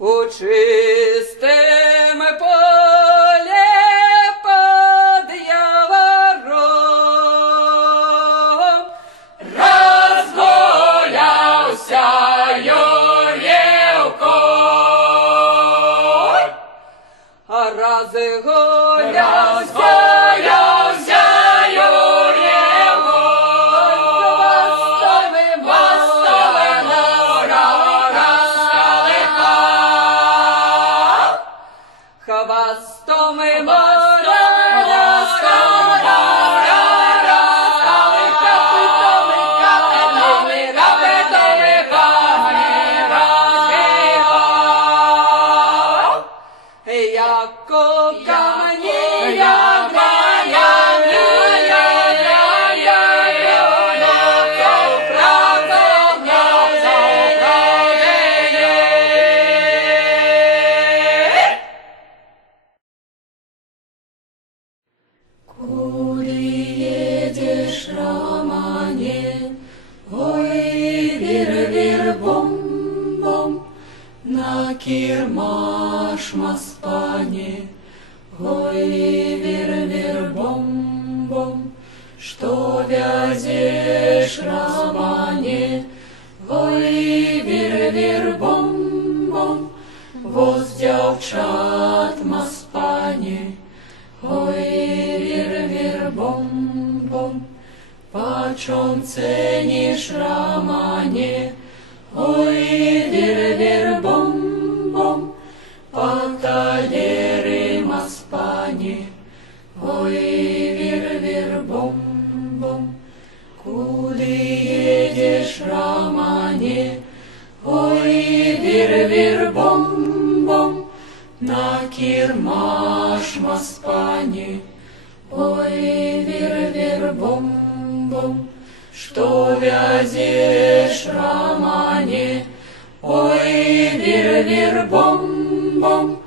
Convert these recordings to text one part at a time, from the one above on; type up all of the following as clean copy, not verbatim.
У чистем поле под явором разгулялся Юрьев конь, разгулялся Юрьев конь, хвостом мора расколыхал, хвостом мора Кирмаш Москване, ой, вир-вир-бом-бом, что вязешь романе, ой, вир-вир-бом-бом, воз девчат Москване, ой, вир-вир-бом-бом, почем ценишь романе, ой, вир-вир-бом-бом, по талеры Москване, ой, вир-вир-бом-бом, куды едешь, романе, ой, вир-вир-бом-бом, на Кирмаш Москване, ой, вир-вир-бом-бом, что вязешь, романе, ой, вир-вир-бом-бом,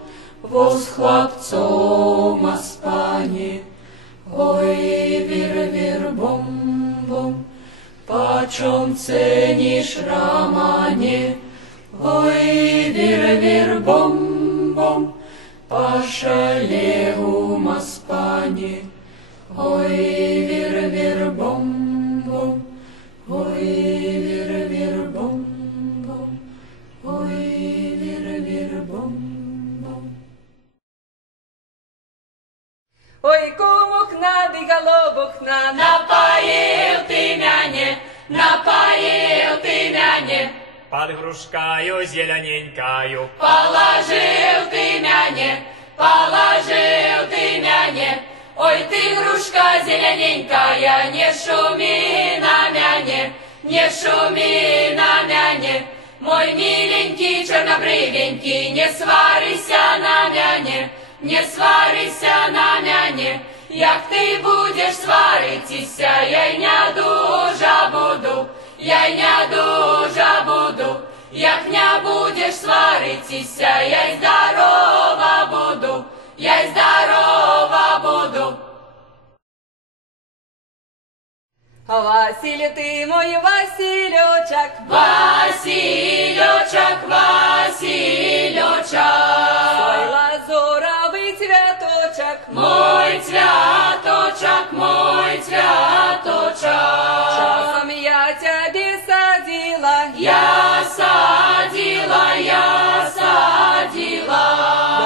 воз хлопцов Москване, ой, вир-вир-бом-бом, почем ценишь романе, ой, вир-вир-бом-бом, по шалегу Москване, ой, вир-вир-бом-бом, ой, вир-вир-бом-бом. Ой, вир-вир-бом-бом. Ой, кумухна, ды головухна, напоил ты мяне, напоил ты мяне. Под грушкою зелененькою Положил ты мяне, положил ты мяне. Ой, ты, грушка зелененькая, не шуми на мяне, не шуми на мяне. Мой миленький чернобрывенький, не сварися на мяне, не сварися на мяне. Як ты будешь сваритися, я й не дуже буду, я й не дуже буду. Як не будешь сваритися, я й здорова буду, я й здорова буду. Василь, ты мой Василечек, Василечек, Василечек, свой лазуровый цветочек, мой цветочек, мой цветочек. Часом я тебе садила, я садила, я садила,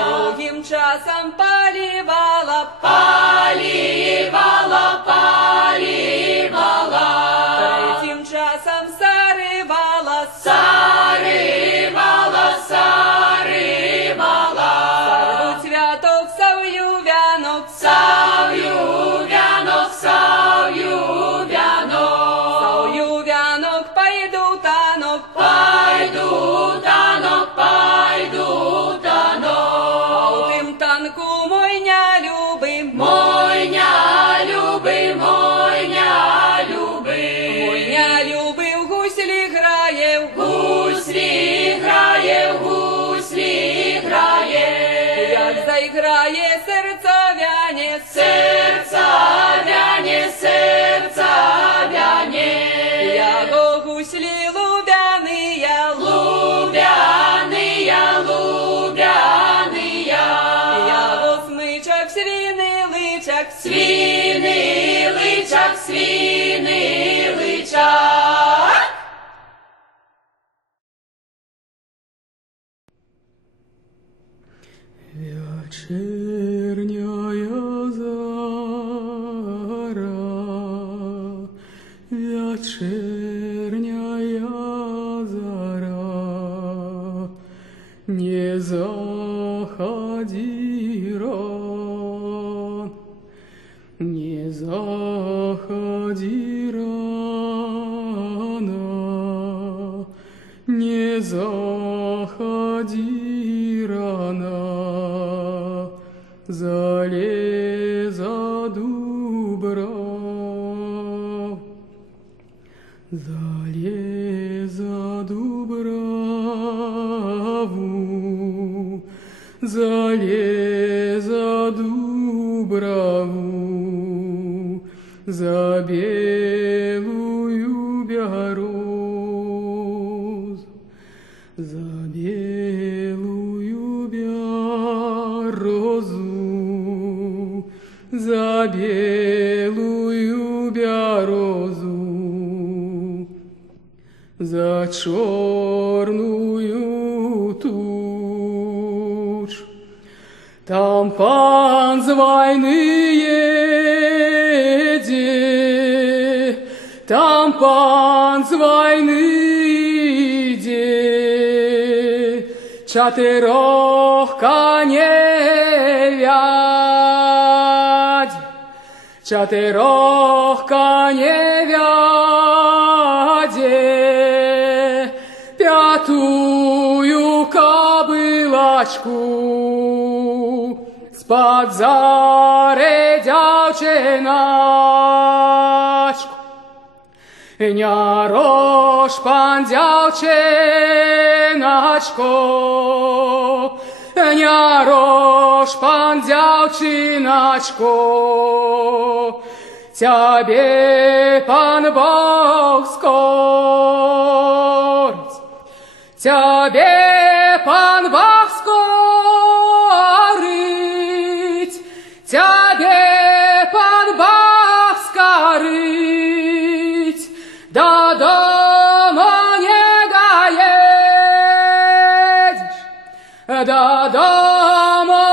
другим часом поливала, поливала, поливала, третьим часом сорывала, сорывала, сорывала. Сорву цветок, совью вянок, совью вянок, совью вянок, совью вянок, пойду танок, пойду танок, пойду танок. А у тим танку мой нялюбий, мой нялюбий, мой нялюбий, мой нялюбий в гуслі грає, в гуслі грає, в гуслі грає. Як заіграє, серця вяне, серця вяне, серця вяне. Як у гуслі лубяния, лубяния, лубяния. Вечерняя зара, вечерняя зара, не заходи рано, не заходи рано, не заходи рано, залеза дубрав, залеза дубраву, залеза дубраву, за белую березу, за белую березу, за белую березу, за черную тучу. Там пан с войны едет, там пан с войны идет, чотирьох коней вядет, чотирьох коней вядет, пятую кобылочку з-под зари дівчиначку. Нярош пан дівчиначко, нярош пан дівчиначко, тебе пан Бог скорить, тебе пан Бог скорить, тебе пан Бог скорить, до дома не доедешь, до дома